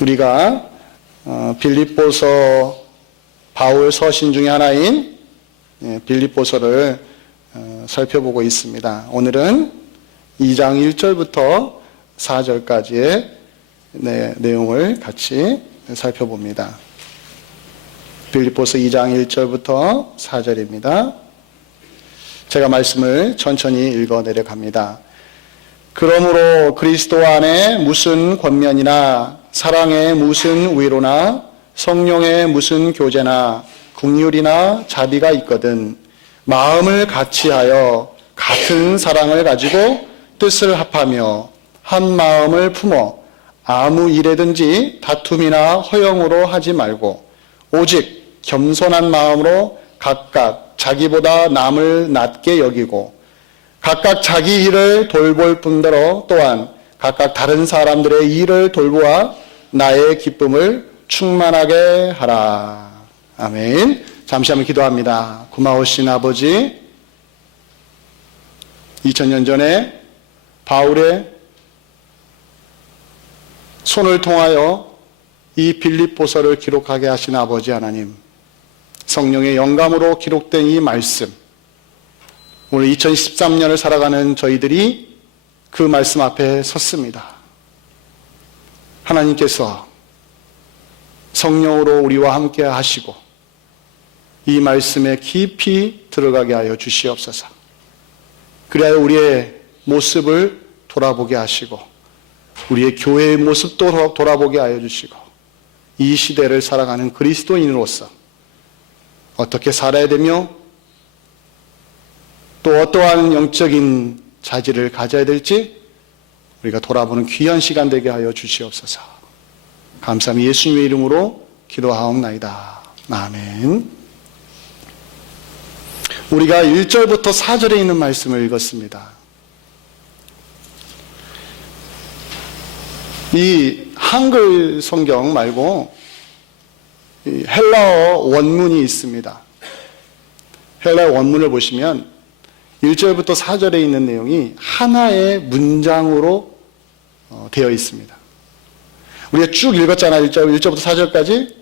우리가 빌립보서 바울 서신 중에 하나인 빌립보서를 살펴보고 있습니다. 오늘은 2장 1절부터 4절까지의 내용을 같이 살펴봅니다. 빌립보서 2장 1절부터 4절입니다. 제가 말씀을 천천히 읽어 내려갑니다. 그러므로 그리스도 안에 무슨 권면이나 사랑의 무슨 위로나 성령의 무슨 교제나 긍휼이나 자비가 있거든 마음을 같이하여 같은 사랑을 가지고 뜻을 합하며 한 마음을 품어 아무 일에든지 다툼이나 허영으로 하지 말고 오직 겸손한 마음으로 각각 자기보다 남을 낮게 여기고 각각 자기 일을 돌볼 뿐더러 또한 각각 다른 사람들의 일을 돌보아 나의 기쁨을 충만하게 하라. 아멘. 잠시 한번 기도합니다. 고마우신 아버지, 2000년 전에 바울의 손을 통하여 이 빌립보서를 기록하게 하신 아버지 하나님, 성령의 영감으로 기록된 이 말씀, 오늘 2013년을 살아가는 저희들이 그 말씀 앞에 섰습니다. 하나님께서 성령으로 우리와 함께 하시고 이 말씀에 깊이 들어가게 하여 주시옵소서. 그리하여 우리의 모습을 돌아보게 하시고 우리의 교회의 모습도 돌아보게 하여 주시고 이 시대를 살아가는 그리스도인으로서 어떻게 살아야 되며 또 어떠한 영적인 자질을 가져야 될지 우리가 돌아보는 귀한 시간 되게 하여 주시옵소서. 감사합니다. 예수님의 이름으로 기도하옵나이다. 아멘. 우리가 1절부터 4절에 있는 말씀을 읽었습니다. 이 한글 성경 말고 이 헬라어 원문이 있습니다. 헬라어 원문을 보시면 1절부터 4절에 있는 내용이 하나의 문장으로 되어 있습니다. 우리가 쭉 읽었잖아요. 1절부터 4절까지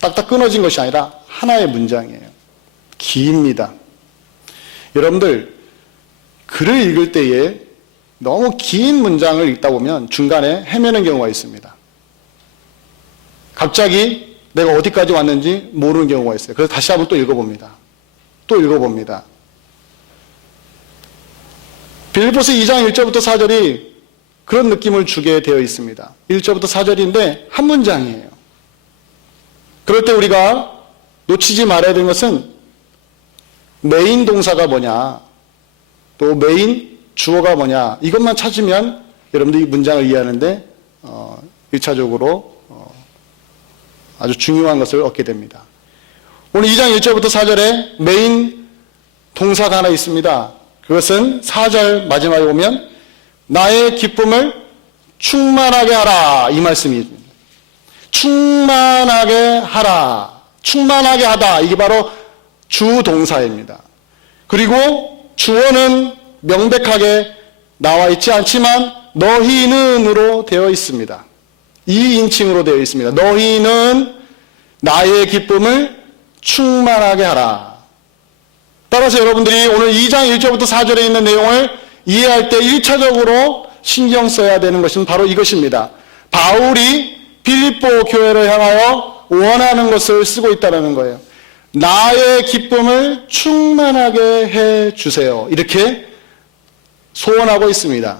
딱딱 끊어진 것이 아니라 하나의 문장이에요. 깁니다. 여러분들 글을 읽을 때에 너무 긴 문장을 읽다 보면 중간에 헤매는 경우가 있습니다. 갑자기 내가 어디까지 왔는지 모르는 경우가 있어요. 그래서 다시 한번 또 읽어봅니다. 빌립보서 2장 1절부터 4절이 그런 느낌을 주게 되어 있습니다. 1절부터 4절인데 한 문장이에요. 그럴 때 우리가 놓치지 말아야 되는 것은 메인 동사가 뭐냐, 또 메인 주어가 뭐냐, 이것만 찾으면 여러분들이 이 문장을 이해하는데 1차적으로 아주 중요한 것을 얻게 됩니다. 오늘 2장 1절부터 4절에 메인 동사가 하나 있습니다. 그것은 4절 마지막에 보면 나의 기쁨을 충만하게 하라, 이 말씀입니다. 충만하게 하라, 충만하게 하다, 이게 바로 주동사입니다. 그리고 주어는 명백하게 나와 있지 않지만 너희는으로 되어 있습니다. 2인칭으로 되어 있습니다. 너희는 나의 기쁨을 충만하게 하라. 따라서 여러분들이 오늘 2장 1절부터 4절에 있는 내용을 이해할 때 1차적으로 신경 써야 되는 것은 바로 이것입니다. 바울이 빌립보 교회를 향하여 원하는 것을 쓰고 있다는 거예요. 나의 기쁨을 충만하게 해 주세요. 이렇게 소원하고 있습니다.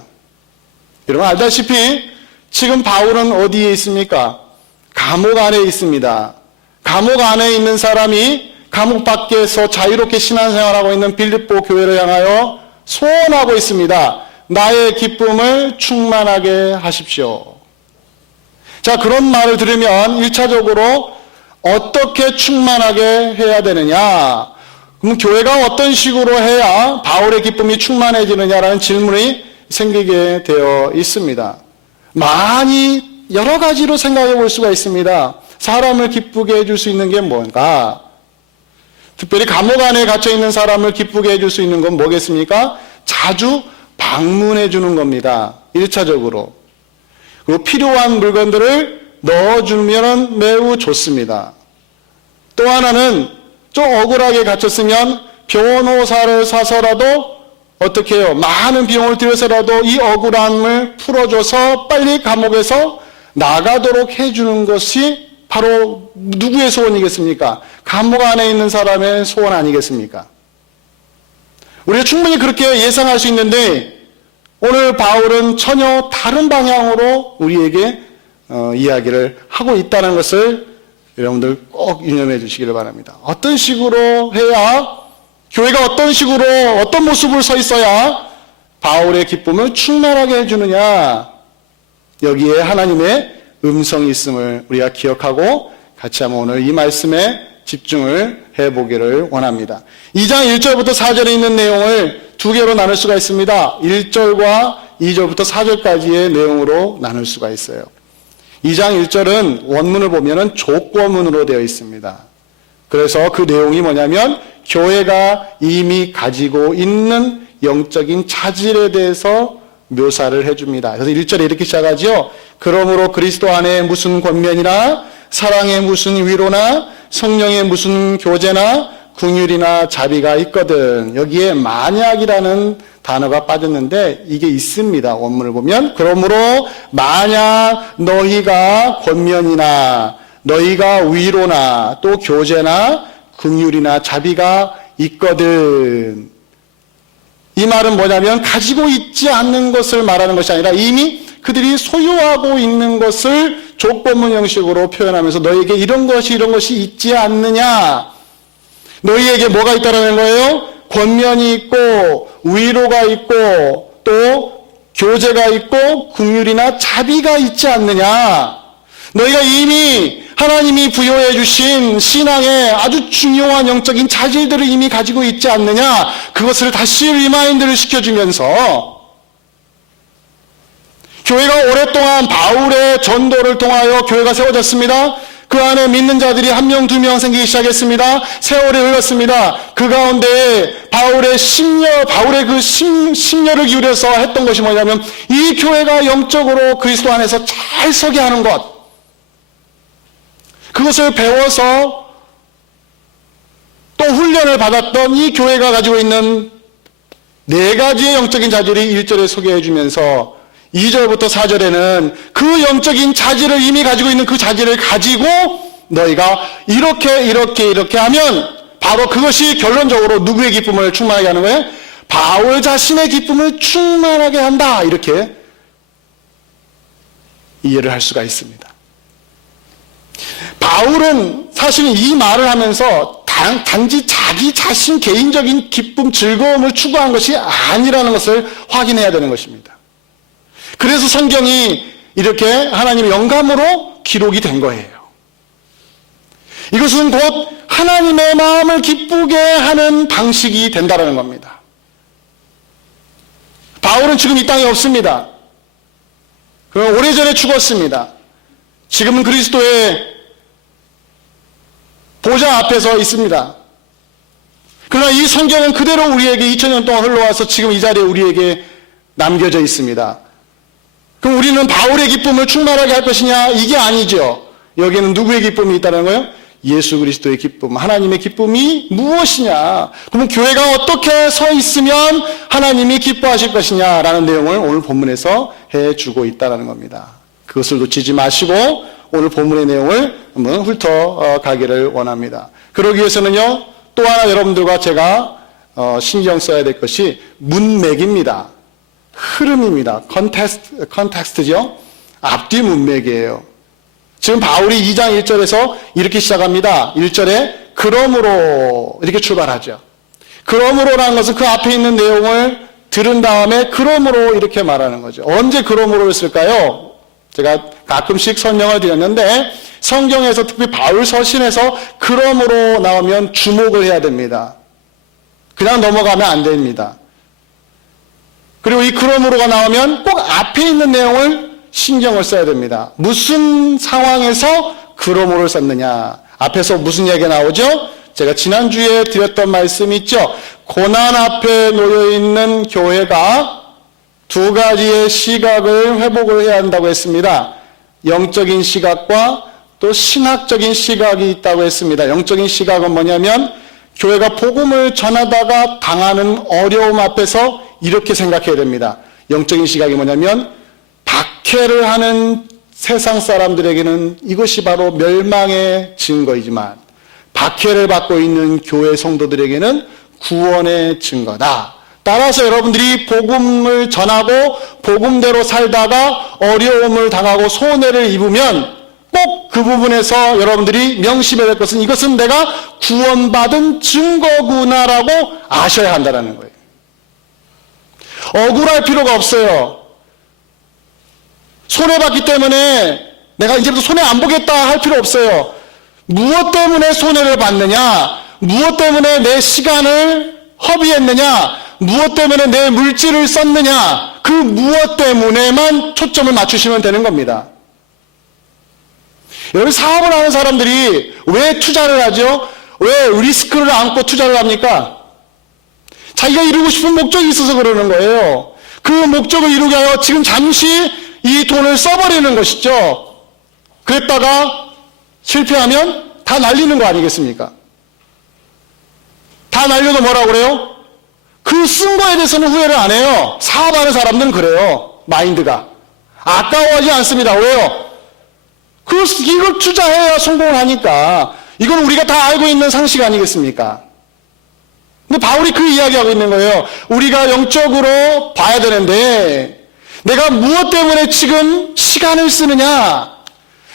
여러분 알다시피 지금 바울은 어디에 있습니까? 감옥 안에 있습니다. 감옥 안에 있는 사람이 감옥 밖에서 자유롭게 신앙생활하고 있는 빌립보 교회를 향하여 소원하고 있습니다. 나의 기쁨을 충만하게 하십시오. 자, 그런 말을 들으면 1차적으로 어떻게 충만하게 해야 되느냐? 그럼 교회가 어떤 식으로 해야 바울의 기쁨이 충만해지느냐라는 질문이 생기게 되어 있습니다. 많이 여러 가지로 생각해 볼 수가 있습니다. 사람을 기쁘게 해줄 수 있는 게 뭔가? 특별히 감옥 안에 갇혀 있는 사람을 기쁘게 해줄 수 있는 건 뭐겠습니까? 자주 방문해 주는 겁니다. 1차적으로. 그리고 필요한 물건들을 넣어주면 매우 좋습니다. 또 하나는 좀 억울하게 갇혔으면 변호사를 사서라도 어떻게 해요? 많은 비용을 들여서라도 이 억울함을 풀어줘서 빨리 감옥에서 나가도록 해주는 것이 바로 누구의 소원이겠습니까? 감옥 안에 있는 사람의 소원 아니겠습니까? 우리가 충분히 그렇게 예상할 수 있는데 오늘 바울은 전혀 다른 방향으로 우리에게 이야기를 하고 있다는 것을 여러분들 꼭 유념해 주시기를 바랍니다. 어떤 식으로 해야, 교회가 어떤 식으로 어떤 모습을 서 있어야 바울의 기쁨을 충만하게 해주느냐, 여기에 하나님의 음성이 있음을 우리가 기억하고 같이 한번 오늘 이 말씀에 집중을 해보기를 원합니다. 2장 1절부터 4절에 있는 내용을 두 개로 나눌 수가 있습니다. 1절과 2절부터 4절까지의 내용으로 나눌 수가 있어요. 2장 1절은 원문을 보면은 족고문으로 되어 있습니다. 그래서 그 내용이 뭐냐면 교회가 이미 가지고 있는 영적인 차질에 대해서 묘사를 해줍니다. 그래서 1절에 이렇게 시작하죠. 그러므로 그리스도 안에 무슨 권면이나 사랑의 무슨 위로나 성령의 무슨 교제나 긍휼이나 자비가 있거든. 여기에 만약이라는 단어가 빠졌는데 이게 있습니다. 원문을 보면 그러므로 만약 너희가 권면이나 너희가 위로나 또 교제나 긍휼이나 자비가 있거든. 이 말은 뭐냐면 가지고 있지 않는 것을 말하는 것이 아니라 이미 그들이 소유하고 있는 것을 족보문 형식으로 표현하면서 너희에게 이런 것이 있지 않느냐. 너희에게 뭐가 있다라는 거예요? 권면이 있고 위로가 있고 또 교제가 있고 긍휼이나 자비가 있지 않느냐. 너희가 이미 하나님이 부여해 주신 신앙의 아주 중요한 영적인 자질들을 이미 가지고 있지 않느냐. 그것을 다시 리마인드를 시켜주면서 교회가 오랫동안 바울의 전도를 통하여 교회가 세워졌습니다. 그 안에 믿는 자들이 1명, 2명 생기기 시작했습니다. 세월이 흘렀습니다. 그 가운데 바울의 그 심려를 기울여서 했던 것이 뭐냐면 이 교회가 영적으로 그리스도 안에서 잘 서게 하는 것. 그것을 배워서 또 훈련을 받았던 이 교회가 가지고 있는 4가지의 영적인 자질이 1절에 소개해 주면서 2절부터 4절에는 그 영적인 자질을 이미 가지고 있는 그 자질을 가지고 너희가 이렇게 하면 바로 그것이 결론적으로 누구의 기쁨을 충만하게 하는 거예요? 바울 자신의 기쁨을 충만하게 한다. 이렇게 이해를 할 수가 있습니다. 바울은 사실 이 말을 하면서 단지 자기 자신 개인적인 기쁨, 즐거움을 추구한 것이 아니라는 것을 확인해야 되는 것입니다. 그래서 성경이 이렇게 하나님의 영감으로 기록이 된 거예요. 이것은 곧 하나님의 마음을 기쁘게 하는 방식이 된다는 겁니다. 바울은 지금 이 땅에 없습니다. 그는 오래전에 죽었습니다. 지금은 그리스도의 보좌 앞에서 있습니다. 그러나 이 성경은 그대로 우리에게 2000년 동안 흘러와서 지금 이 자리에 우리에게 남겨져 있습니다. 그럼 우리는 바울의 기쁨을 충만하게 할 것이냐? 이게 아니죠. 여기는 누구의 기쁨이 있다는 거예요? 예수 그리스도의 기쁨, 하나님의 기쁨이 무엇이냐? 그러면 교회가 어떻게 서 있으면 하나님이 기뻐하실 것이냐라는 내용을 오늘 본문에서 해주고 있다는 겁니다. 그것을 놓치지 마시고 오늘 본문의 내용을 한번 훑어가기를 원합니다. 그러기 위해서는요, 또 하나 여러분들과 제가 신경 써야 될 것이 문맥입니다. 흐름입니다. 컨텍스트죠. 앞뒤 문맥이에요. 지금 바울이 2장 1절에서 이렇게 시작합니다. 1절에 그러므로 이렇게 출발하죠. 그러므로라는 것은 그 앞에 있는 내용을 들은 다음에 그러므로 이렇게 말하는 거죠. 언제 그러므로를 쓸까요? 제가 가끔씩 설명을 드렸는데 성경에서 특히 바울 서신에서 그러므로 나오면 주목을 해야 됩니다. 그냥 넘어가면 안 됩니다. 그리고 이 그러므로가 나오면 꼭 앞에 있는 내용을 신경을 써야 됩니다. 무슨 상황에서 그러므로를 썼느냐. 앞에서 무슨 얘기가 나오죠? 제가 지난주에 드렸던 말씀이 있죠. 고난 앞에 놓여있는 교회가 두 가지의 시각을 회복을 해야 한다고 했습니다. 영적인 시각과 또 신학적인 시각이 있다고 했습니다. 영적인 시각은 뭐냐면 교회가 복음을 전하다가 당하는 어려움 앞에서 이렇게 생각해야 됩니다. 영적인 시각이 뭐냐면 박해를 하는 세상 사람들에게는 이것이 바로 멸망의 증거이지만 박해를 받고 있는 교회 성도들에게는 구원의 증거다. 따라서 여러분들이 복음을 전하고 복음대로 살다가 어려움을 당하고 손해를 입으면 꼭 그 부분에서 여러분들이 명심해야 될 것은 이것은 내가 구원받은 증거구나라고 아셔야 한다는 거예요. 억울할 필요가 없어요. 손해봤기 때문에 내가 이제부터 손해 안 보겠다 할 필요 없어요. 무엇 때문에 손해를 받느냐? 무엇 때문에 내 시간을 허비했느냐? 무엇 때문에 내 물질을 썼느냐? 그 무엇 때문에만 초점을 맞추시면 되는 겁니다. 여기 사업을 하는 사람들이 왜 투자를 하죠? 왜 리스크를 안고 투자를 합니까? 자기가 이루고 싶은 목적이 있어서 그러는 거예요. 그 목적을 이루게 하여 지금 잠시 이 돈을 써버리는 것이죠. 그랬다가 실패하면 다 날리는 거 아니겠습니까? 다 날려도 뭐라고 그래요? 그 쓴 거에 대해서는 후회를 안 해요. 사업하는 사람들은 그래요. 마인드가. 아까워하지 않습니다. 왜요? 이걸 투자해야 성공을 하니까. 이건 우리가 다 알고 있는 상식 아니겠습니까? 근데 바울이 그 이야기하고 있는 거예요. 우리가 영적으로 봐야 되는데 내가 무엇 때문에 지금 시간을 쓰느냐?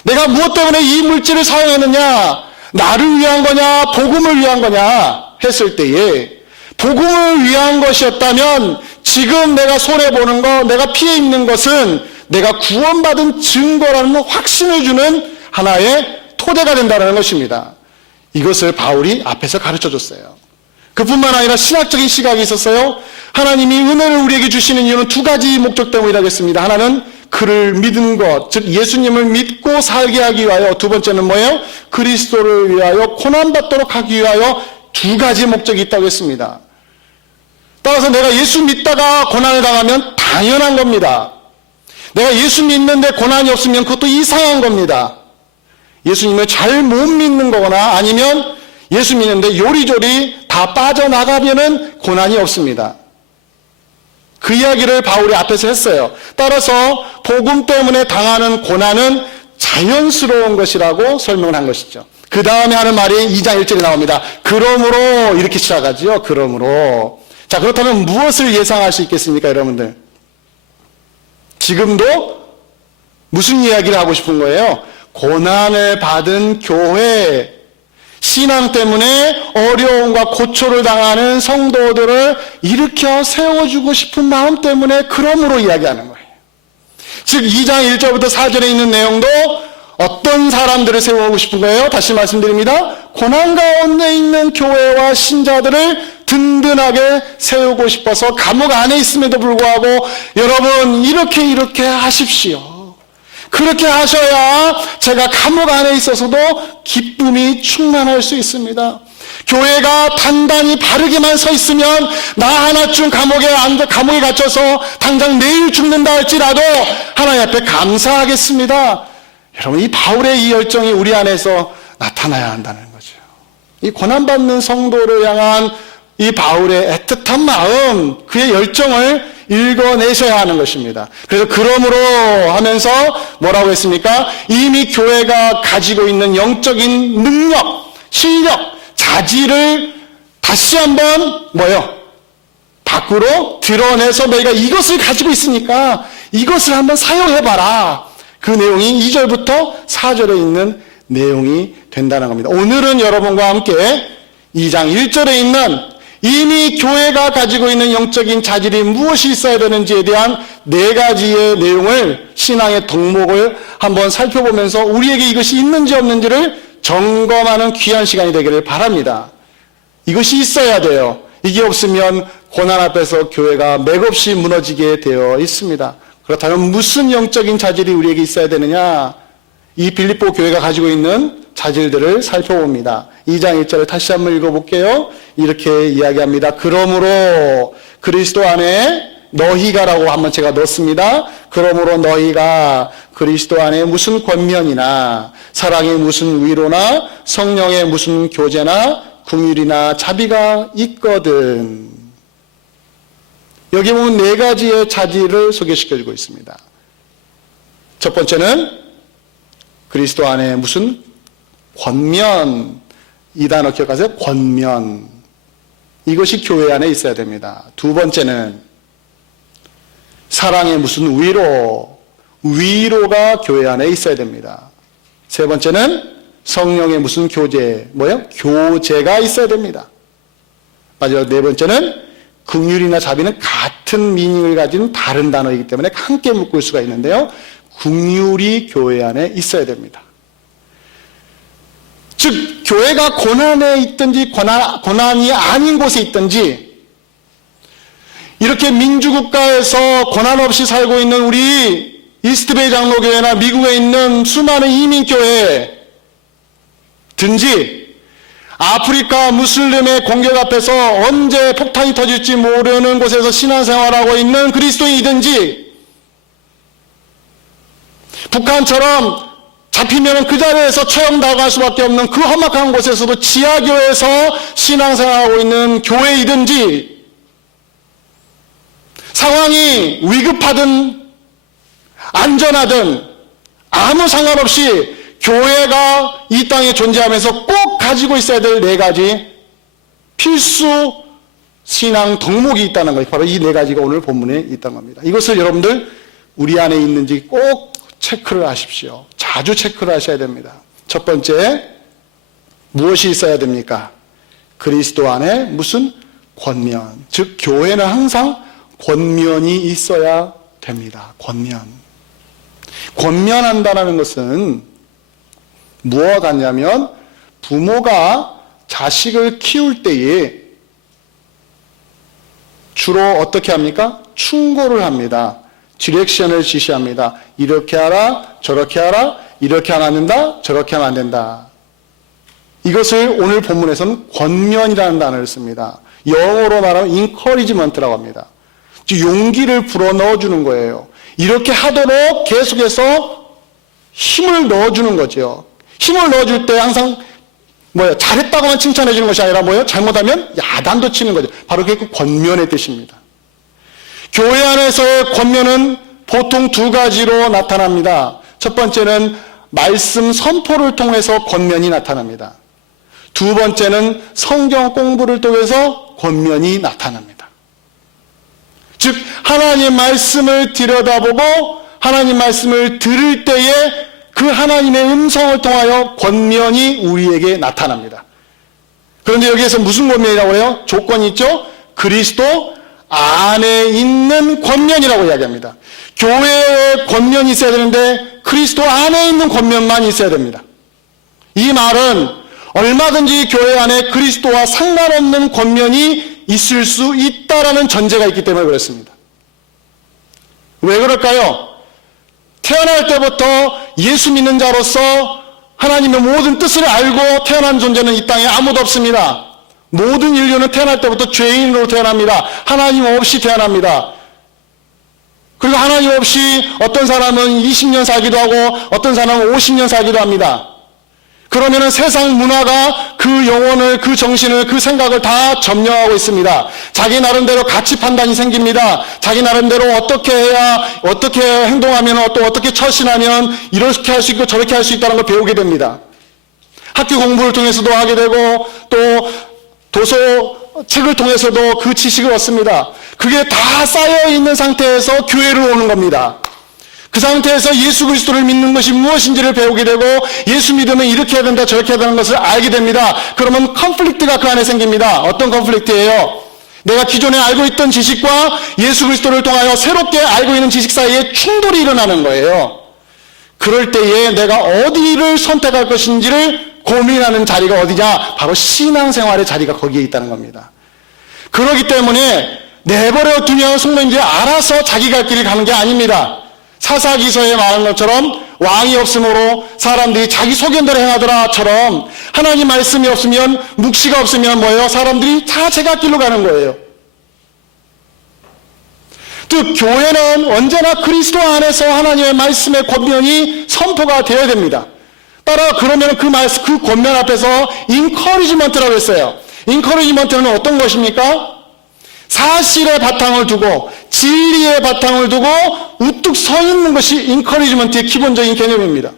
내가 무엇 때문에 이 물질을 사용했느냐? 나를 위한 거냐? 복음을 위한 거냐? 했을 때에 복음을 위한 것이었다면 지금 내가 손해보는 거, 내가 피해 입는 것은 내가 구원받은 증거라는 확신을 주는 하나의 토대가 된다는 것입니다. 이것을 바울이 앞에서 가르쳐줬어요. 그뿐만 아니라 신학적인 시각이 있었어요. 하나님이 은혜를 우리에게 주시는 이유는 두 가지 목적 때문이라고 했습니다. 하나는 그를 믿은 것, 즉 예수님을 믿고 살게 하기 위하여, 두 번째는 뭐예요? 그리스도를 위하여 고난받도록 하기 위하여 두 가지 목적이 있다고 했습니다. 따라서 내가 예수 믿다가 고난을 당하면 당연한 겁니다. 내가 예수 믿는데 고난이 없으면 그것도 이상한 겁니다. 예수님을 잘 못 믿는 거거나 아니면 예수 믿는데 요리조리 다 빠져나가면은 고난이 없습니다. 그 이야기를 바울이 앞에서 했어요. 따라서 복음 때문에 당하는 고난은 자연스러운 것이라고 설명을 한 것이죠. 그 다음에 하는 말이 2장 1절에 나옵니다. 그러므로 이렇게 시작하죠. 그러므로. 자, 그렇다면 무엇을 예상할 수 있겠습니까, 여러분들? 지금도 무슨 이야기를 하고 싶은 거예요? 고난을 받은 교회, 신앙 때문에 어려움과 고초를 당하는 성도들을 일으켜 세워주고 싶은 마음 때문에 그러므로 이야기하는 거예요. 즉 2장 1절부터 4절에 있는 내용도 어떤 사람들을 세우고 싶은 거예요? 다시 말씀드립니다. 고난 가운데 있는 교회와 신자들을 든든하게 세우고 싶어서 감옥 안에 있음에도 불구하고 여러분 이렇게 하십시오. 그렇게 하셔야 제가 감옥 안에 있어서도 기쁨이 충만할 수 있습니다. 교회가 단단히 바르게만 서 있으면 나 하나쯤 감옥에 갇혀서 당장 내일 죽는다 할지라도 하나님 앞에 감사하겠습니다. 여러분 이 바울의 이 열정이 우리 안에서 나타나야 한다는 거죠. 이 고난받는 성도를 향한 이 바울의 애틋한 마음, 그의 열정을 읽어내셔야 하는 것입니다. 그래서 그러므로 하면서 뭐라고 했습니까? 이미 교회가 가지고 있는 영적인 능력, 실력, 자질을 다시 한번 밖으로 드러내서 너희가 이것을 가지고 있으니까 이것을 한번 사용해봐라. 그 내용이 2절부터 4절에 있는 내용이 된다는 겁니다. 오늘은 여러분과 함께 2장 1절에 있는 이미 교회가 가지고 있는 영적인 자질이 무엇이 있어야 되는지에 대한 4가지의 내용을 신앙의 덕목을 한번 살펴보면서 우리에게 이것이 있는지 없는지를 점검하는 귀한 시간이 되기를 바랍니다. 이것이 있어야 돼요. 이게 없으면 고난 앞에서 교회가 맥없이 무너지게 되어 있습니다. 그렇다면 무슨 영적인 자질이 우리에게 있어야 되느냐? 이 빌립보 교회가 가지고 있는 자질들을 살펴봅니다. 2장 1절을 다시 한번 읽어볼게요. 이렇게 이야기합니다. 그러므로 그리스도 안에 너희가라고 한번 제가 넣습니다. 그러므로 너희가 그리스도 안에 무슨 권면이나 사랑의 무슨 위로나 성령의 무슨 교제나 긍휼이나 자비가 있거든. 여기 보면 네 가지의 자질을 소개시켜주고 있습니다. 첫 번째는 그리스도 안에 무슨 권면, 이 단어 기억하세요? 권면. 이것이 교회 안에 있어야 됩니다. 두 번째는 사랑의 무슨 위로가 교회 안에 있어야 됩니다. 세 번째는 성령의 무슨 교제, 교제가 있어야 됩니다. 마지막 네 번째는 긍휼이나 자비는 같은 미닝을 가진 다른 단어이기 때문에 함께 묶을 수가 있는데요. 긍휼이 교회 안에 있어야 됩니다. 즉 교회가 고난에 있든지 고난이 아닌 곳에 있든지 이렇게 민주국가에서 고난 없이 살고 있는 우리 이스트베이 장로교회나 미국에 있는 수많은 이민교회든지 아프리카 무슬림의 공격 앞에서 언제 폭탄이 터질지 모르는 곳에서 신앙생활하고 있는 그리스도인이든지 북한처럼 잡히면 그 자리에서 처형당할 수밖에 없는 그 험악한 곳에서도 지하교회에서 신앙생활하고 있는 교회이든지 상황이 위급하든 안전하든 아무 상관없이 교회가 이 땅에 존재하면서 꼭 가지고 있어야 될 네 가지 필수 신앙 덕목이 있다는 것이 바로 이 네 가지가 오늘 본문에 있다는 겁니다. 이것을 여러분들 우리 안에 있는지 꼭 체크를 하십시오. 자주 체크를 하셔야 됩니다. 첫 번째, 무엇이 있어야 됩니까? 그리스도 안에 무슨 권면, 즉 교회는 항상 권면이 있어야 됩니다. 권면한다는 것은 무엇 같냐면 부모가 자식을 키울 때에 주로 어떻게 합니까? 충고를 합니다. 디렉션을 지시합니다. 이렇게 하라, 저렇게 하라, 이렇게 하면 안 된다, 저렇게 하면 안 된다. 이것을 오늘 본문에서는 권면이라는 단어를 씁니다. 영어로 말하면 encouragement라고 합니다. 즉 용기를 불어넣어주는 거예요. 이렇게 하도록 계속해서 힘을 넣어주는 거죠. 힘을 넣어줄 때 항상 잘했다고만 칭찬해 주는 것이 아니라 잘못하면 야단도 치는 거죠. 바로 그게 그 권면의 뜻입니다. 교회 안에서의 권면은 보통 두 가지로 나타납니다. 첫 번째는 말씀 선포를 통해서 권면이 나타납니다. 두 번째는 성경 공부를 통해서 권면이 나타납니다. 즉 하나님 말씀을 들여다보고 하나님 말씀을 들을 때에 그 하나님의 음성을 통하여 권면이 우리에게 나타납니다. 그런데 여기에서 무슨 권면이라고 해요? 조건이 있죠? 그리스도 안에 있는 권면이라고 이야기합니다. 교회에 권면이 있어야 되는데 그리스도 안에 있는 권면만 있어야 됩니다. 이 말은 얼마든지 교회 안에 그리스도와 상관없는 권면이 있을 수 있다라는 전제가 있기 때문에 그렇습니다. 왜 그럴까요? 태어날 때부터 예수 믿는 자로서 하나님의 모든 뜻을 알고 태어난 존재는 이 땅에 아무도 없습니다. 모든 인류는 태어날 때부터 죄인으로 태어납니다. 하나님 없이 태어납니다. 그리고 하나님 없이 어떤 사람은 20년 살기도 하고 어떤 사람은 50년 살기도 합니다. 그러면은 세상 문화가 그 영혼을, 그 정신을, 그 생각을 다 점령하고 있습니다. 자기 나름대로 가치 판단이 생깁니다. 자기 나름대로 어떻게 해야, 어떻게 행동하면, 또 어떻게 처신하면 이렇게 할 수 있고 저렇게 할 수 있다는 걸 배우게 됩니다. 학교 공부를 통해서도 하게 되고 또 도서 책을 통해서도 그 지식을 얻습니다. 그게 다 쌓여 있는 상태에서 교회를 오는 겁니다. 그 상태에서 예수 그리스도를 믿는 것이 무엇인지를 배우게 되고 예수 믿으면 이렇게 해야 된다 저렇게 해야 되는 것을 알게 됩니다. 그러면 컨플릭트가 그 안에 생깁니다. 어떤 컨플릭트예요? 내가 기존에 알고 있던 지식과 예수 그리스도를 통하여 새롭게 알고 있는 지식 사이에 충돌이 일어나는 거예요. 그럴 때에 내가 어디를 선택할 것인지를 고민하는 자리가 어디냐? 바로 신앙생활의 자리가 거기에 있다는 겁니다. 그렇기 때문에 내버려 두면 성도님들이 알아서 자기 갈 길을 가는 게 아닙니다. 사사기서에 말한 것처럼 왕이 없으므로 사람들이 자기 소견대로 행하더라처럼 하나님 말씀이 없으면 묵시가 없으면 뭐예요? 사람들이 다 제갓길로 가는 거예요. 즉 교회는 언제나 그리스도 안에서 하나님의 말씀의 권면이 선포가 되어야 됩니다. 따라 그러면 그 권면 앞에서 인커리지먼트라고 했어요. 인커리지먼트는 어떤 것입니까? 사실의 바탕을 두고 진리의 바탕을 두고 우뚝 서 있는 것이 인커리지먼트의 기본적인 개념입니다.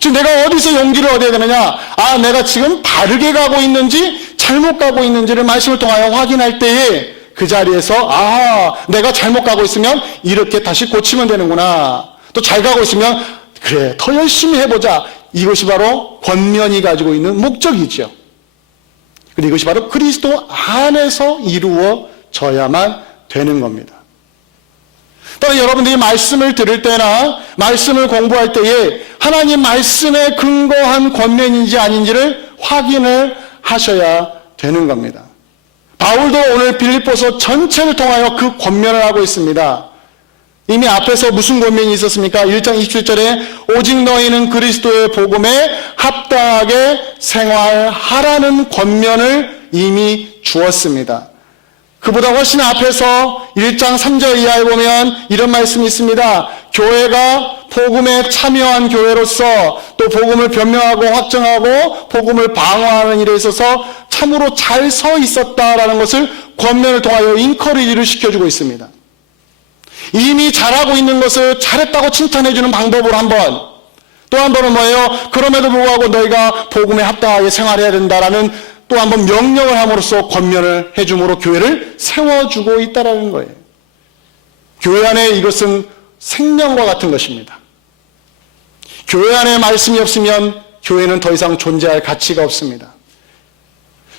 지금 내가 어디서 용기를 얻어야 되느냐? 내가 지금 바르게 가고 있는지 잘못 가고 있는지를 말씀을 통하여 확인할 때에 그 자리에서 내가 잘못 가고 있으면 이렇게 다시 고치면 되는구나. 또 잘 가고 있으면 그래 더 열심히 해보자. 이것이 바로 권면이 가지고 있는 목적이죠. 그리고 이것이 바로 그리스도 안에서 이루어져야만 되는 겁니다. 따라 여러분들이 말씀을 들을 때나 말씀을 공부할 때에 하나님 말씀에 근거한 권면인지 아닌지를 확인을 하셔야 되는 겁니다. 바울도 오늘 빌립보서 전체를 통하여 그 권면을 하고 있습니다. 이미 앞에서 무슨 권면이 있었습니까? 1장 27절에 오직 너희는 그리스도의 복음에 합당하게 생활하라는 권면을 이미 주었습니다. 그보다 훨씬 앞에서 1장 3절 이하에 보면 이런 말씀이 있습니다. 교회가 복음에 참여한 교회로서 또 복음을 변명하고 확정하고 복음을 방어하는 일에 있어서 참으로 잘 서 있었다라는 것을 권면을 통하여 인커리지를 시켜주고 있습니다. 이미 잘하고 있는 것을 잘했다고 칭찬해주는 방법으로 또 한 번은 뭐예요? 그럼에도 불구하고 너희가 복음에 합당하게 생활해야 된다라는 또 한 번 명령을 함으로써 권면을 해줌으로 교회를 세워주고 있다는 거예요. 교회 안에 이것은 생명과 같은 것입니다. 교회 안에 말씀이 없으면 교회는 더 이상 존재할 가치가 없습니다.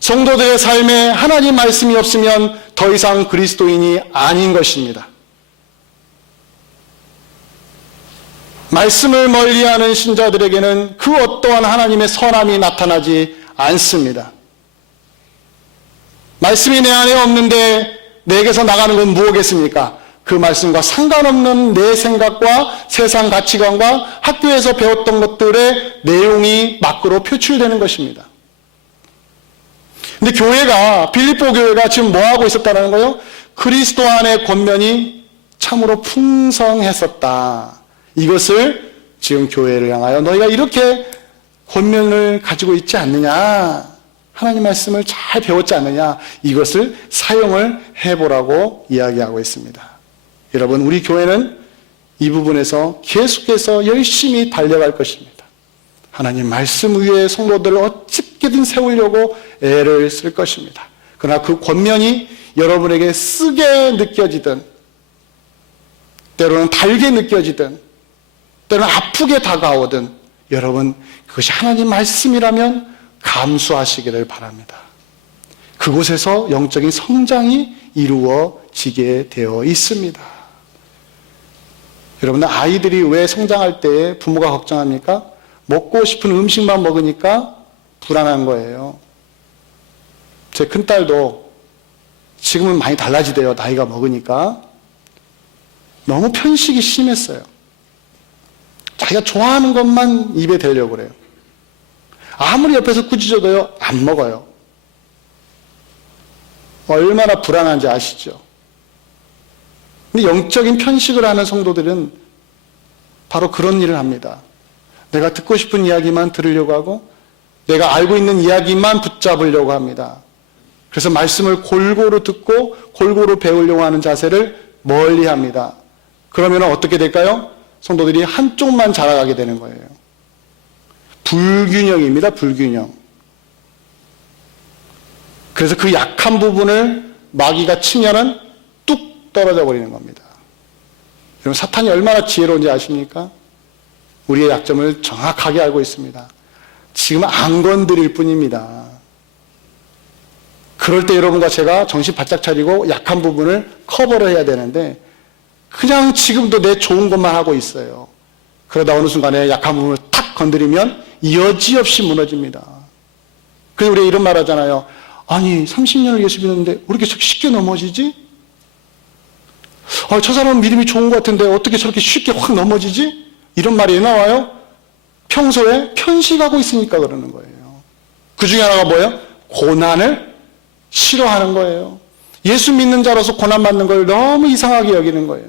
성도들의 삶에 하나님 말씀이 없으면 더 이상 그리스도인이 아닌 것입니다. 말씀을 멀리하는 신자들에게는 그 어떠한 하나님의 선함이 나타나지 않습니다. 말씀이 내 안에 없는데 내게서 나가는 건 무엇겠습니까? 그 말씀과 상관없는 내 생각과 세상 가치관과 학교에서 배웠던 것들의 내용이 밖으로 표출되는 것입니다. 근데 빌립보 교회가 지금 뭐 하고 있었다는 거예요? 그리스도 안의 권면이 참으로 풍성했었다. 이것을 지금 교회를 향하여 너희가 이렇게 권면을 가지고 있지 않느냐? 하나님 말씀을 잘 배웠지 않느냐? 이것을 사용을 해보라고 이야기하고 있습니다. 여러분, 우리 교회는 이 부분에서 계속해서 열심히 달려갈 것입니다. 하나님 말씀 위에 성도들을 어떻게든 세우려고 애를 쓸 것입니다. 그러나 그 권면이 여러분에게 쓰게 느껴지든 때로는 달게 느껴지든 때로는 아프게 다가오든 여러분 그것이 하나님 말씀이라면 감수하시기를 바랍니다. 그곳에서 영적인 성장이 이루어지게 되어 있습니다. 여러분, 아이들이 왜 성장할 때 부모가 걱정합니까? 먹고 싶은 음식만 먹으니까 불안한 거예요. 제 큰딸도 지금은 많이 달라지대요. 나이가 먹으니까. 너무 편식이 심했어요. 자기가 좋아하는 것만 입에 대려고 그래요. 아무리 옆에서 꾸짖어도요, 안 먹어요. 얼마나 불안한지 아시죠? 근데 영적인 편식을 하는 성도들은 바로 그런 일을 합니다. 내가 듣고 싶은 이야기만 들으려고 하고 내가 알고 있는 이야기만 붙잡으려고 합니다. 그래서 말씀을 골고루 듣고 골고루 배우려고 하는 자세를 멀리 합니다. 그러면 어떻게 될까요? 성도들이 한쪽만 자라가게 되는 거예요. 불균형입니다. 불균형. 그래서 그 약한 부분을 마귀가 치면은 뚝 떨어져 버리는 겁니다. 여러분, 사탄이 얼마나 지혜로운지 아십니까? 우리의 약점을 정확하게 알고 있습니다. 지금 안 건드릴 뿐입니다. 그럴 때 여러분과 제가 정신 바짝 차리고 약한 부분을 커버를 해야 되는데 그냥 지금도 내 좋은 것만 하고 있어요. 그러다 어느 순간에 약한 부분을 탁 건드리면 여지없이 무너집니다. 그래서 우리가 이런 말 하잖아요. 아니 30년을 예수 믿었는데 왜 이렇게 쉽게 넘어지지? 저 사람은 믿음이 좋은 것 같은데 어떻게 저렇게 쉽게 확 넘어지지? 이런 말이 나와요. 평소에 편식하고 있으니까 그러는 거예요. 그 중에 하나가 뭐예요? 고난을 싫어하는 거예요. 예수 믿는 자로서 고난받는 걸 너무 이상하게 여기는 거예요.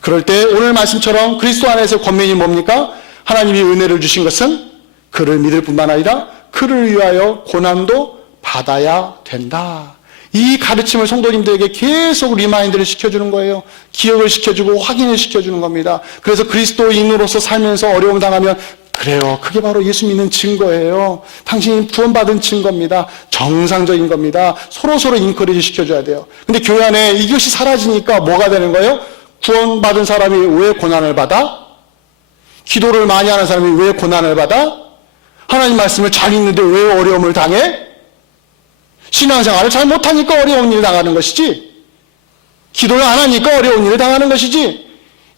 그럴 때 오늘 말씀처럼 그리스도 안에서 권면이 뭡니까? 하나님이 은혜를 주신 것은 그를 믿을 뿐만 아니라 그를 위하여 고난도 받아야 된다. 이 가르침을 성도님들에게 계속 리마인드를 시켜주는 거예요. 기억을 시켜주고 확인을 시켜주는 겁니다. 그래서 그리스도인으로서 살면서 어려움 당하면 그래요. 그게 바로 예수 믿는 증거예요. 당신이 구원받은 증거입니다. 정상적인 겁니다. 서로서로 인커리지 시켜줘야 돼요. 근데 교회 안에 이것이 사라지니까 뭐가 되는 거예요? 구원받은 사람이 왜 고난을 받아? 기도를 많이 하는 사람이 왜 고난을 받아? 하나님 말씀을 잘 읽는데 왜 어려움을 당해? 신앙생활을 잘 못하니까 어려운 일을 당하는 것이지, 기도를 안 하니까 어려운 일을 당하는 것이지,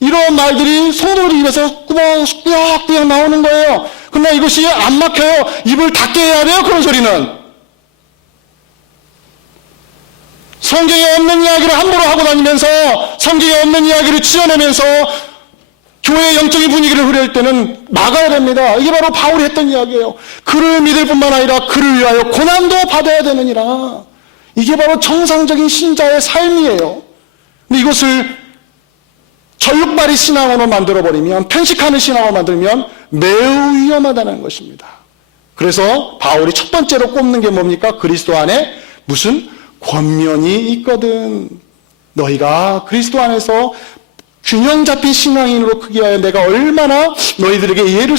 이런 말들이 성도들 입에서 꾸역꾸역 나오는 거예요. 그러나 이것이 안 막혀요. 입을 닫게 해야 돼요. 그런 소리는. 성경에 없는 이야기를 함부로 하고 다니면서, 성경에 없는 이야기를 지어내면서 교회의 영적인 분위기를 흐릴 때는 막아야 됩니다. 이게 바로 바울이 했던 이야기예요. 그를 믿을 뿐만 아니라 그를 위하여 고난도 받아야 되느니라. 이게 바로 정상적인 신자의 삶이에요. 근데 이것을 전륙발이 신앙으로 만들어버리면, 편식하는 신앙으로 만들면 매우 위험하다는 것입니다. 그래서 바울이 첫 번째로 꼽는 게 뭡니까? 그리스도 안에 무슨 권면이 있거든. 너희가 그리스도 안에서 균형 잡힌 신앙인으로 크게 하여 내가 얼마나 너희들에게 애를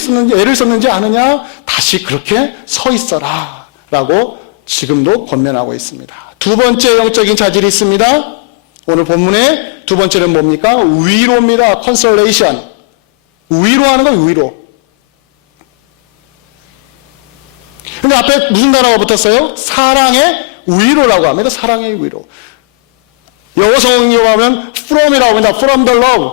썼는지 아느냐? 다시 그렇게 서 있어라 라고 지금도 권면하고 있습니다. 두 번째 영적인 자질이 있습니다. 오늘 본문의 두 번째는 뭡니까? 위로입니다. 컨솔레이션. 위로하는 건 위로. 근데 앞에 무슨 단어가 붙었어요? 사랑의 위로라고 합니다. 사랑의 위로. 영어 성경에 보면 from이라고 합니다. from the love.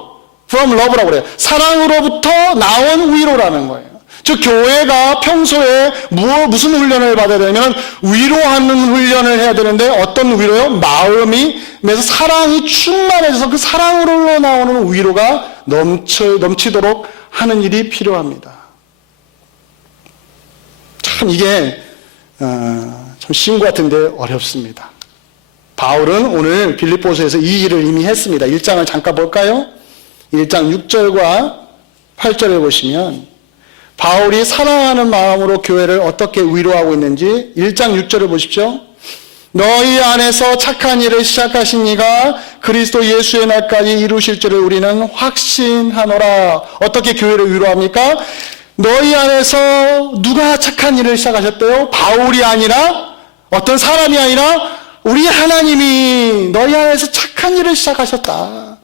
from love라고 그래요. 사랑으로부터 나온 위로라는 거예요. 즉 교회가 평소에 무슨 훈련을 받아야 되냐면 위로하는 훈련을 해야 되는데, 어떤 위로요? 마음이 그래서 사랑이 충만해져서 그 사랑으로 나오는 위로가 넘치도록 하는 일이 필요합니다. 참 이게 참 쉬운 것 같은데 어렵습니다. 바울은 오늘 빌립보서에서 이 일을 이미 했습니다. 1장을 잠깐 볼까요? 1장 6절과 8절에 보시면 바울이 사랑하는 마음으로 교회를 어떻게 위로하고 있는지 1장 6절을 보십시오. 너희 안에서 착한 일을 시작하신 이가 그리스도 예수의 날까지 이루실 줄을 우리는 확신하노라. 어떻게 교회를 위로합니까? 너희 안에서 누가 착한 일을 시작하셨대요? 바울이 아니라, 어떤 사람이 아니라 우리 하나님이 너희 안에서 착한 일을 시작하셨다.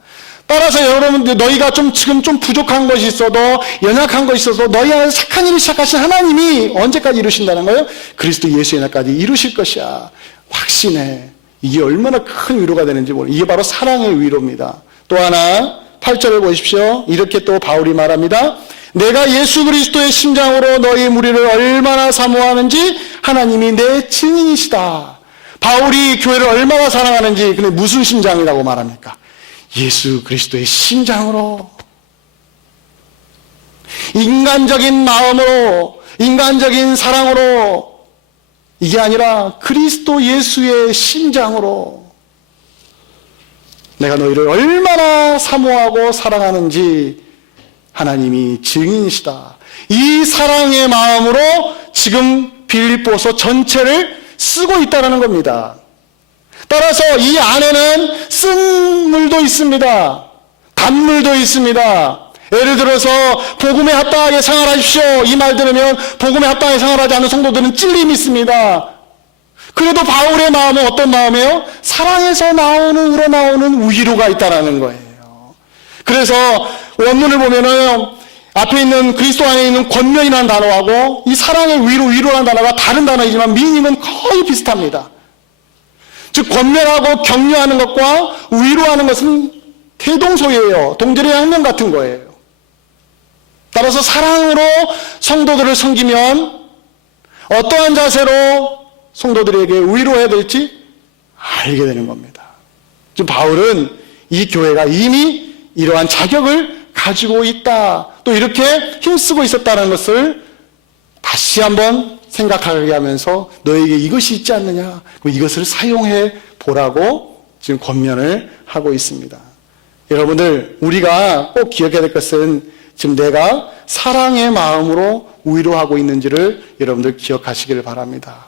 따라서 여러분들, 너희가 지금 좀 부족한 것이 있어도, 연약한 것이 있어도 너희 안에서 착한 일을 시작하신 하나님이 언제까지 이루신다는 거예요? 그리스도 예수의 날까지 이루실 것이야. 확신해. 이게 얼마나 큰 위로가 되는지 모르겠어요. 이게 바로 사랑의 위로입니다. 또 하나 8절을 보십시오. 이렇게 또 바울이 말합니다. 내가 예수 그리스도의 심장으로 너희 무리를 얼마나 사모하는지 하나님이 내 증인이시다. 바울이 교회를 얼마나 사랑하는지, 근데 무슨 심장이라고 말합니까? 예수 그리스도의 심장으로, 인간적인 마음으로, 인간적인 사랑으로, 이게 아니라 그리스도 예수의 심장으로 내가 너희를 얼마나 사모하고 사랑하는지 하나님이 증인이시다. 이 사랑의 마음으로 지금 빌립보서 전체를 쓰고 있다는 겁니다. 따라서 이 안에는 쓴 물도 있습니다. 단물도 있습니다. 예를 들어서 복음에 합당하게 생활하십시오, 이 말 들으면 복음에 합당하게 생활하지 않는 성도들은 찔림이 있습니다. 그래도 바울의 마음은 어떤 마음이에요? 사랑에서 우러나오는 위로가 있다는 거예요. 그래서 원문을 보면은 앞에 있는 그리스도 안에 있는 권면이라는 단어하고 이 사랑의 위로라는 단어가 다른 단어이지만 미닝은 거의 비슷합니다. 즉 권면하고 격려하는 것과 위로하는 것은 대동소이예요. 동절의 양면 같은 거예요. 따라서 사랑으로 성도들을 섬기면 어떠한 자세로 성도들에게 위로해야 될지 알게 되는 겁니다. 지금 바울은 이 교회가 이미 이러한 자격을 가지고 있다, 또 이렇게 힘쓰고 있었다는 것을 다시 한번 생각하게 하면서 너에게 이것이 있지 않느냐, 이것을 사용해 보라고 지금 권면을 하고 있습니다. 여러분들, 우리가 꼭 기억해야 될 것은 지금 내가 사랑의 마음으로 위로하고 있는지를 여러분들 기억하시기를 바랍니다.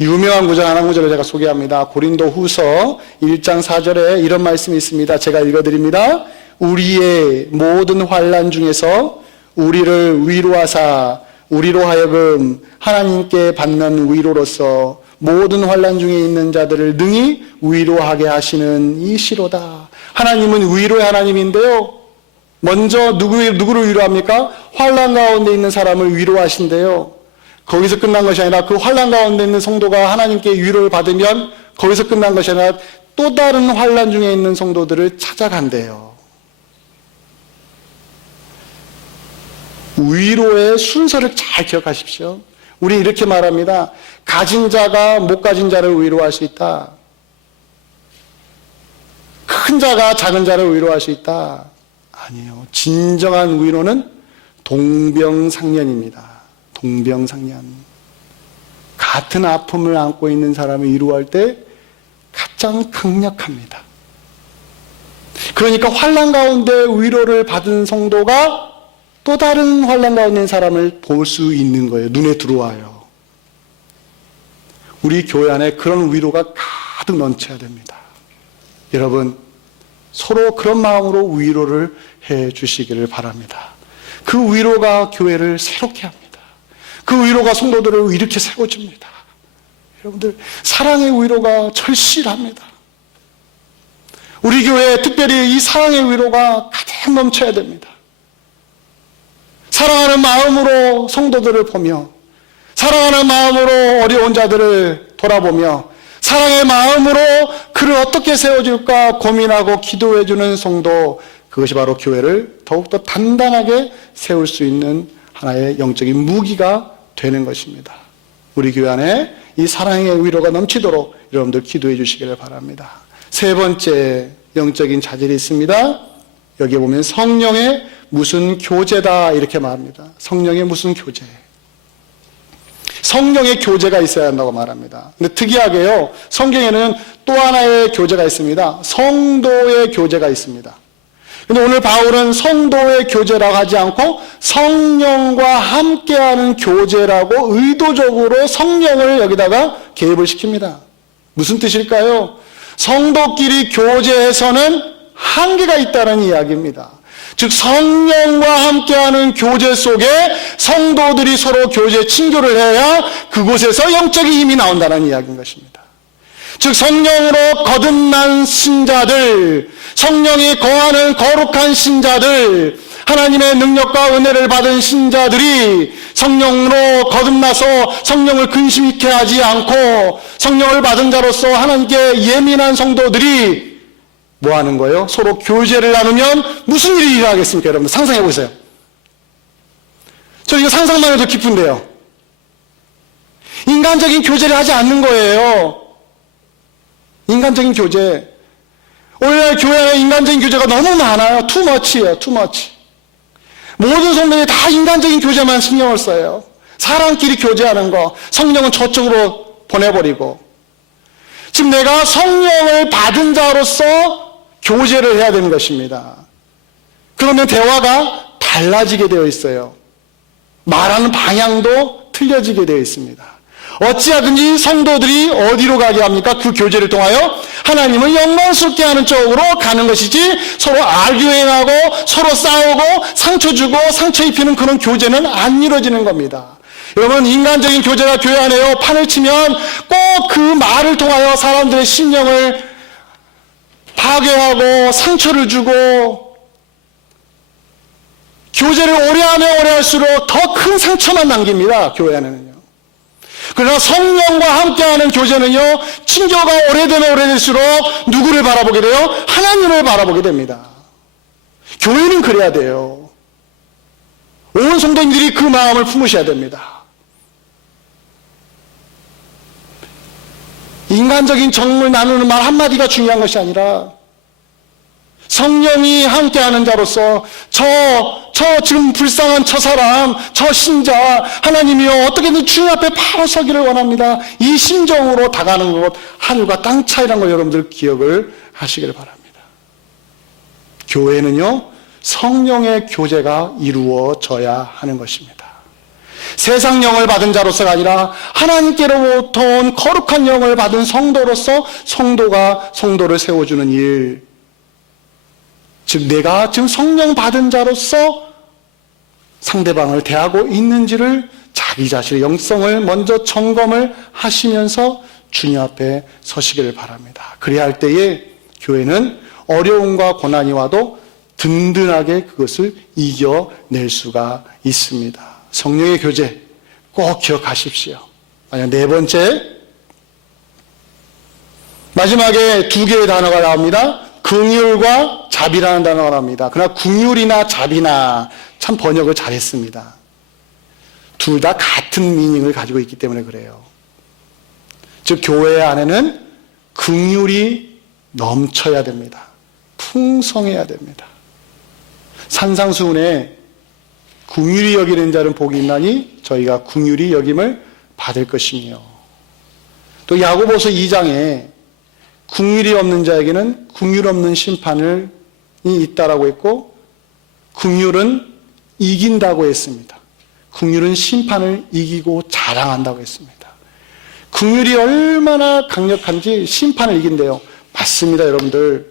유명한 구절 한 구절을 제가 소개합니다. 고린도 후서 1장 4절에 이런 말씀이 있습니다. 제가 읽어드립니다. 우리의 모든 환난 중에서 우리를 위로하사 우리로 하여금 하나님께 받는 위로로서 모든 환난 중에 있는 자들을 능히 위로하게 하시는 이시로다. 하나님은 위로의 하나님인데요. 먼저 누구를 위로합니까? 환난 가운데 있는 사람을 위로하신대요. 거기서 끝난 것이 아니라 그 환난 가운데 있는 성도가 하나님께 위로를 받으면 거기서 끝난 것이 아니라 또 다른 환난 중에 있는 성도들을 찾아간대요. 위로의 순서를 잘 기억하십시오. 우리 이렇게 말합니다. 가진 자가 못 가진 자를 위로할 수 있다. 큰 자가 작은 자를 위로할 수 있다. 아니에요. 진정한 위로는 동병상련입니다. 동병상련. 같은 아픔을 안고 있는 사람을 위로할 때 가장 강력합니다. 그러니까 환난 가운데 위로를 받은 성도가 또 다른 환난 가운데 있는 사람을 볼 수 있는 거예요. 눈에 들어와요. 우리 교회 안에 그런 위로가 가득 넘쳐야 됩니다. 여러분, 서로 그런 마음으로 위로를 해 주시기를 바랍니다. 그 위로가 교회를 새롭게 합니다. 그 위로가 성도들을 이렇게 세워줍니다. 여러분들, 사랑의 위로가 절실합니다. 우리 교회에 특별히 이 사랑의 위로가 가득 넘쳐야 됩니다. 사랑하는 마음으로 성도들을 보며, 사랑하는 마음으로 어려운 자들을 돌아보며, 사랑의 마음으로 그를 어떻게 세워줄까 고민하고 기도해주는 성도, 그것이 바로 교회를 더욱더 단단하게 세울 수 있는 하나의 영적인 무기가 되는 것입니다. 우리 교회 안에 이 사랑의 위로가 넘치도록 여러분들 기도해 주시기를 바랍니다. 세 번째 영적인 자질이 있습니다. 여기에 보면 성령의 무슨 교제다 이렇게 말합니다. 성령의 무슨 교제. 성령의 교제가 있어야 한다고 말합니다. 근데 특이하게요, 성경에는 또 하나의 교제가 있습니다. 성도의 교제가 있습니다. 근데 오늘 바울은 성도의 교제라고 하지 않고 성령과 함께하는 교제라고 의도적으로 성령을 여기다가 개입을 시킵니다. 무슨 뜻일까요? 성도끼리 교제에서는 한계가 있다는 이야기입니다. 즉 성령과 함께하는 교제 속에 성도들이 서로 교제 친교를 해야 그곳에서 영적인 힘이 나온다는 이야기인 것입니다. 즉 성령으로 거듭난 신자들, 성령이 거하는 거룩한 신자들, 하나님의 능력과 은혜를 받은 신자들이 성령으로 거듭나서 성령을 근심 있게 하지 않고 성령을 받은 자로서 하나님께 예민한 성도들이 뭐 하는 거예요? 서로 교제를 나누면 무슨 일이 일어나겠습니까? 여러분 상상해 보세요. 저 이거 상상만 해도 기쁜데요. 인간적인 교제를 하지 않는 거예요. 인간적인 교제. 오늘날 교회 안에 인간적인 교제가 너무 많아요. too much예요. too much. 모든 성도들이 다 인간적인 교제만 신경을 써요. 사람끼리 교제하는 거, 성령은 저쪽으로 보내버리고. 지금 내가 성령을 받은 자로서 교제를 해야 되는 것입니다. 그러면 대화가 달라지게 되어 있어요. 말하는 방향도 틀려지게 되어 있습니다. 어찌하든지 성도들이 어디로 가게 합니까? 그 교제를 통하여 하나님을 영광스럽게 하는 쪽으로 가는 것이지 서로 알교행하고 서로 싸우고 상처 주고 상처 입히는 그런 교제는 안 이루어지는 겁니다. 여러분 인간적인 교제가 교회 안에요. 판을 치면 꼭 그 말을 통하여 사람들의 심령을 파괴하고 상처를 주고 교제를 오래하면 오래할수록 더 큰 상처만 남깁니다. 교회 안에는요. 그러나 성령과 함께하는 교제는요, 친교가 오래되면 오래될수록 누구를 바라보게 돼요? 하나님을 바라보게 됩니다. 교회는 그래야 돼요. 온 성도님들이 그 마음을 품으셔야 됩니다. 인간적인 정을 나누는 말 한마디가 중요한 것이 아니라 성령이 함께하는 자로서 저 지금 불쌍한 저 사람, 저 신자, 하나님이여 어떻게든 주님 앞에 바로 서기를 원합니다. 이 심정으로 다가가는 것, 하늘과 땅 차이라는 걸 여러분들 기억을 하시기를 바랍니다. 교회는요, 성령의 교제가 이루어져야 하는 것입니다. 세상 영을 받은 자로서가 아니라 하나님께로부터 온 거룩한 영을 받은 성도로서 성도가 성도를 세워주는 일, 즉 내가 지금 성령 받은 자로서 상대방을 대하고 있는지를 자기 자신의 영성을 먼저 점검을 하시면서 주님 앞에 서시기를 바랍니다. 그래야 할 때에 교회는 어려움과 고난이 와도 든든하게 그것을 이겨낼 수가 있습니다. 성령의 교제 꼭 기억하십시오. 네 번째, 마지막에 두 개의 단어가 나옵니다. 긍휼과 자비라는 단어가 나옵니다. 그러나 긍휼이나 자비나 참 번역을 잘했습니다. 둘 다 같은 미닝을 가지고 있기 때문에 그래요. 즉 교회 안에는 긍휼이 넘쳐야 됩니다. 풍성해야 됩니다. 산상수훈에 긍휼히 여기는 자는 복이 있나니 저희가 긍휼히 여김을 받을 것이며, 또 야고보서 2장에 긍휼이 없는 자에게는 긍휼 없는 심판이 있다라고 했고, 긍휼은 이긴다고 했습니다. 긍휼은 심판을 이기고 자랑한다고 했습니다. 긍휼이 얼마나 강력한지 심판을 이긴대요. 맞습니다, 여러분들.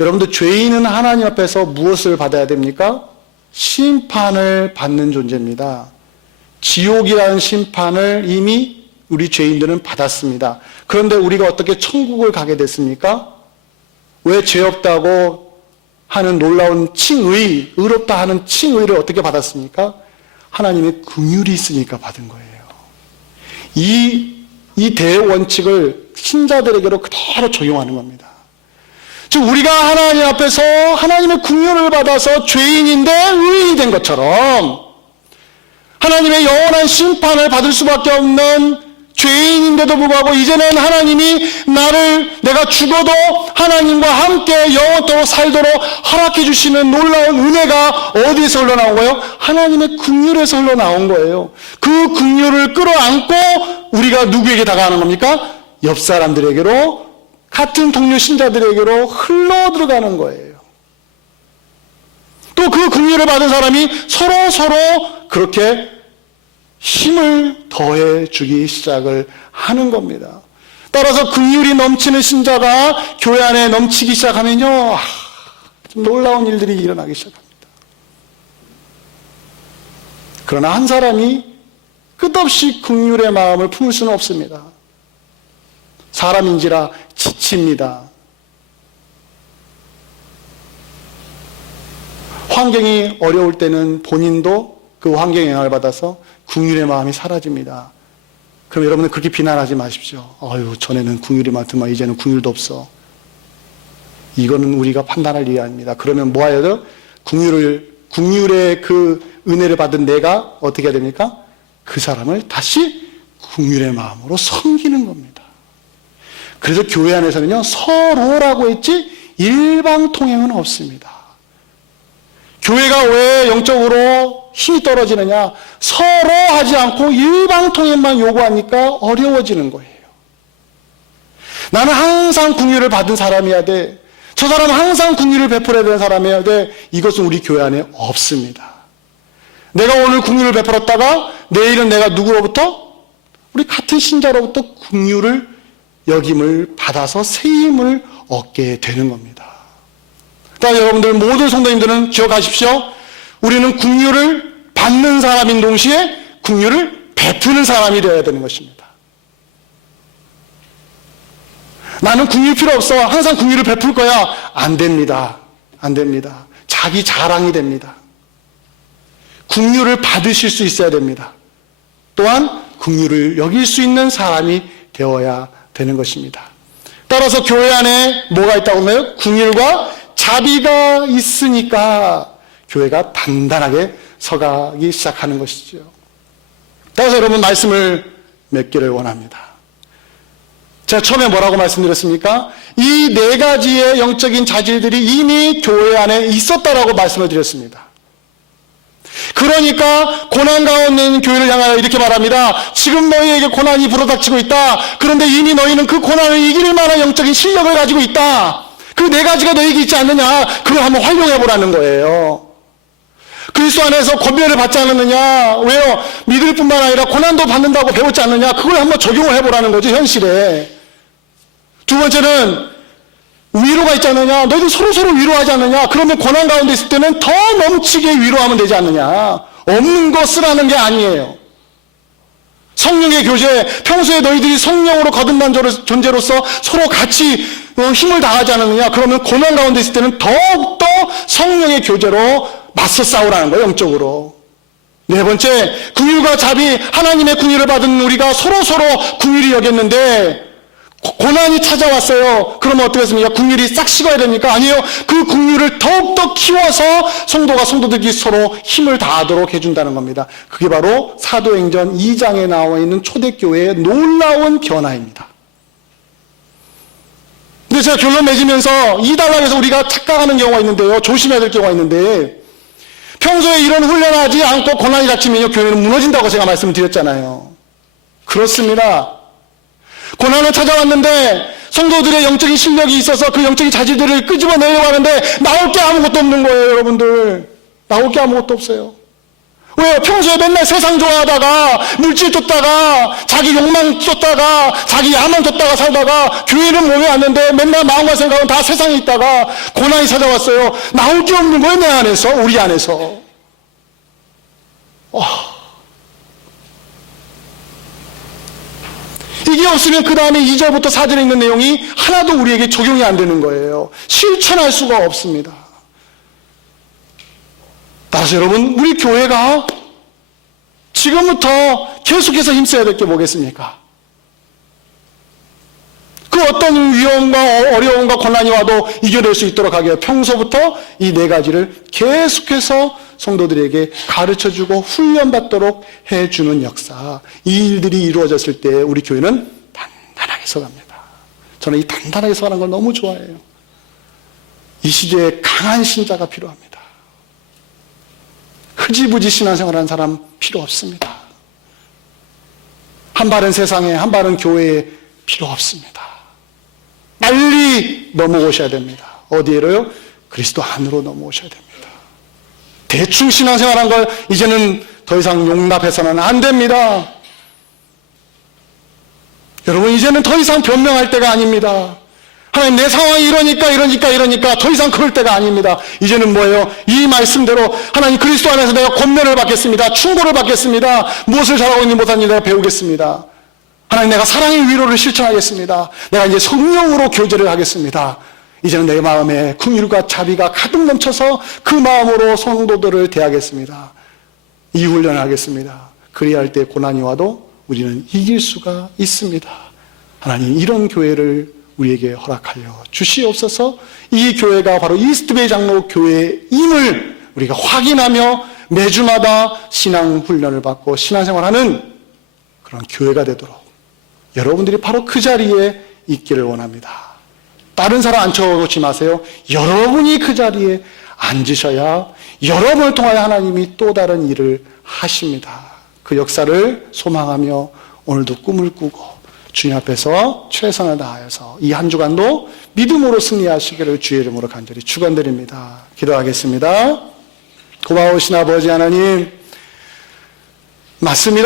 여러분들 죄인은 하나님 앞에서 무엇을 받아야 됩니까? 심판을 받는 존재입니다. 지옥이라는 심판을 이미 우리 죄인들은 받았습니다. 그런데 우리가 어떻게 천국을 가게 됐습니까? 왜 죄 없다고 하는 놀라운 칭의, 의롭다 하는 칭의를 어떻게 받았습니까? 하나님의 긍휼이 있으니까 받은 거예요. 이 대원칙을 신자들에게로 그대로 적용하는 겁니다. 즉 우리가 하나님 앞에서 하나님의 긍휼을 받아서 죄인인데 의인이 된 것처럼 하나님의 영원한 심판을 받을 수밖에 없는 죄인인데도 불구하고 이제는 하나님이 내가 죽어도 하나님과 함께 영원토록 살도록 허락해 주시는 놀라운 은혜가 어디에서 흘러나온 거예요? 하나님의 긍휼에서 흘러나온 거예요. 그 긍휼을 끌어안고 우리가 누구에게 다가가는 겁니까? 옆 사람들에게로, 같은 동료 신자들에게로 흘러 들어가는 거예요. 또 그 긍휼을 받은 사람이 서로 그렇게 힘을 더해 주기 시작을 하는 겁니다. 따라서 긍휼이 넘치는 신자가 교회 안에 넘치기 시작하면요, 좀 놀라운 일들이 일어나기 시작합니다. 그러나 한 사람이 끝없이 긍휼의 마음을 품을 수는 없습니다. 사람인지라 지칩니다. 환경이 어려울 때는 본인도 그 환경에 영향을 받아서 긍휼의 마음이 사라집니다. 그럼 여러분은 그렇게 비난하지 마십시오. 아유, 전에는 긍휼이 많더만 이제는 긍휼도 없어. 이거는 우리가 판단할 일이 아닙니다. 그러면 뭐 해야 돼요? 긍휼의 그 은혜를 받은 내가 어떻게 해야 됩니까? 그 사람을 다시 긍휼의 마음으로 섬기는 겁니다. 그래서 교회 안에서는요, 서로라고 했지 일방통행은 없습니다. 교회가 왜 영적으로 힘이 떨어지느냐? 서로 하지 않고 일방통행만 요구하니까 어려워지는 거예요. 나는 항상 긍휼을 받은 사람이어야 돼. 저 사람은 항상 긍휼을 베풀어야 되는 사람이어야 돼. 이것은 우리 교회 안에 없습니다. 내가 오늘 긍휼을 베풀었다가 내일은 내가 누구로부터? 우리 같은 신자로부터 긍휼을 여김을 받아서 세임을 얻게 되는 겁니다. 그러니까 여러분들 모든 성도님들은 기억하십시오. 우리는 긍휼을 받는 사람인 동시에 긍휼을 베푸는 사람이 되어야 되는 것입니다. 나는 긍휼 필요 없어. 항상 긍휼을 베풀 거야. 안 됩니다. 안 됩니다. 자기 자랑이 됩니다. 긍휼을 받으실 수 있어야 됩니다. 또한 긍휼을 여길 수 있는 사람이 되어야 되는 것입니다. 따라서 교회 안에 뭐가 있다고 하면 긍휼과 자비가 있으니까 교회가 단단하게 서가기 시작하는 것이죠. 따라서 여러분 말씀을 맺기를 원합니다. 제가 처음에 뭐라고 말씀드렸습니까? 이 네 가지의 영적인 자질들이 이미 교회 안에 있었다라고 말씀을 드렸습니다. 그러니까 고난 가운데 있는 교회를 향하여 이렇게 말합니다. 지금 너희에게 고난이 불어닥치고 있다. 그런데 이미 너희는 그 고난을 이길 만한 영적인 실력을 가지고 있다. 그 네 가지가 너희에게 있지 않느냐. 그걸 한번 활용해 보라는 거예요. 그리스도 안에서 권면을 받지 않았느냐. 왜요? 믿을 뿐만 아니라 고난도 받는다고 배웠지 않느냐. 그걸 한번 적용을 해보라는 거죠, 현실에. 두 번째는 위로가 있지 않느냐. 너희들 서로서로 위로하지 않느냐. 그러면 고난 가운데 있을 때는 더 넘치게 위로하면 되지 않느냐. 없는 거 쓰라는 게 아니에요. 성령의 교제, 평소에 너희들이 성령으로 거듭난 존재로서 서로 같이 힘을 다하지 않느냐. 그러면 고난 가운데 있을 때는 더욱더 성령의 교제로 맞서 싸우라는 거예요, 영적으로. 네 번째, 긍휼과 자비, 하나님의 긍휼을 받은 우리가 서로서로 긍휼히 여겼는데 고난이 찾아왔어요. 그러면 어떻게 했습니까? 긍휼이 싹 식어야 됩니까? 아니에요. 그 긍휼을 더욱더 키워서 성도들끼리 서로 힘을 다하도록 해준다는 겁니다. 그게 바로 사도행전 2장에 나와 있는 초대교회의 놀라운 변화입니다. 근데 제가 결론 맺으면서 이 단락에서 우리가 착각하는 경우가 있는데요. 조심해야 될 경우가 있는데, 평소에 이런 훈련하지 않고 고난이 닥치면요, 교회는 무너진다고 제가 말씀을 드렸잖아요. 그렇습니다. 고난을 찾아왔는데 성도들의 영적인 실력이 있어서 그 영적인 자질들을 끄집어내려고 하는데 나올 게 아무것도 없는 거예요, 여러분들. 나올 게 아무것도 없어요. 왜요? 평소에 맨날 세상 좋아하다가 물질 쫓다가 자기 욕망 쫓다가 자기 야망 쫓다가 살다가 교회는 몸에 왔는데 맨날 마음과 생각은 다 세상에 있다가 고난이 찾아왔어요. 나올 게 없는 거예요, 내 안에서, 우리 안에서. 이게 없으면 그 다음에 2절부터 4절에 있는 내용이 하나도 우리에게 적용이 안 되는 거예요. 실천할 수가 없습니다. 따라서 여러분, 우리 교회가 지금부터 계속해서 힘써야 될 게 뭐겠습니까? 그 어떤 위험과 어려움과 고난이 와도 이겨낼 수 있도록 하기 위해 평소부터 이 네 가지를 계속해서 성도들에게 가르쳐주고 훈련받도록 해주는 역사. 이 일들이 이루어졌을 때 우리 교회는 단단하게 서갑니다. 저는 이 단단하게 서가는 걸 너무 좋아해요. 이 시대에 강한 신자가 필요합니다. 흐지부지 신앙생활하는 사람 필요 없습니다. 한 발은 세상에, 한 발은 교회에 필요 없습니다. 빨리 넘어오셔야 됩니다. 어디에로요? 그리스도 안으로 넘어오셔야 됩니다. 대충 신앙생활한 걸 이제는 더 이상 용납해서는 안 됩니다. 여러분, 이제는 더 이상 변명할 때가 아닙니다. 하나님, 내 상황이 이러니까 더 이상 그럴 때가 아닙니다. 이제는 뭐예요? 이 말씀대로 하나님, 그리스도 안에서 내가 권면을 받겠습니다. 충고를 받겠습니다. 무엇을 잘하고 있는지 못하는지 내가 배우겠습니다. 하나님, 내가 사랑의 위로를 실천하겠습니다. 내가 이제 성령으로 교제를 하겠습니다. 이제는 내 마음에 긍휼과 자비가 가득 넘쳐서 그 마음으로 성도들을 대하겠습니다. 이 훈련을 하겠습니다. 그리할 때 고난이 와도 우리는 이길 수가 있습니다. 하나님, 이런 교회를 우리에게 허락하여 주시옵소서. 이 교회가 바로 이스트베이 장로 교회임을 우리가 확인하며 매주마다 신앙 훈련을 받고 신앙생활하는 그런 교회가 되도록 여러분들이 바로 그 자리에 있기를 원합니다. 다른 사람 앉혀놓지 마세요. 여러분이 그 자리에 앉으셔야 여러분을 통하여 하나님이 또 다른 일을 하십니다. 그 역사를 소망하며 오늘도 꿈을 꾸고 주님 앞에서 최선을 다하여서 이 한 주간도 믿음으로 승리하시기를 주의 이름으로 간절히 축원드립니다. 기도하겠습니다. 고마우신 아버지 하나님, 맞습니다.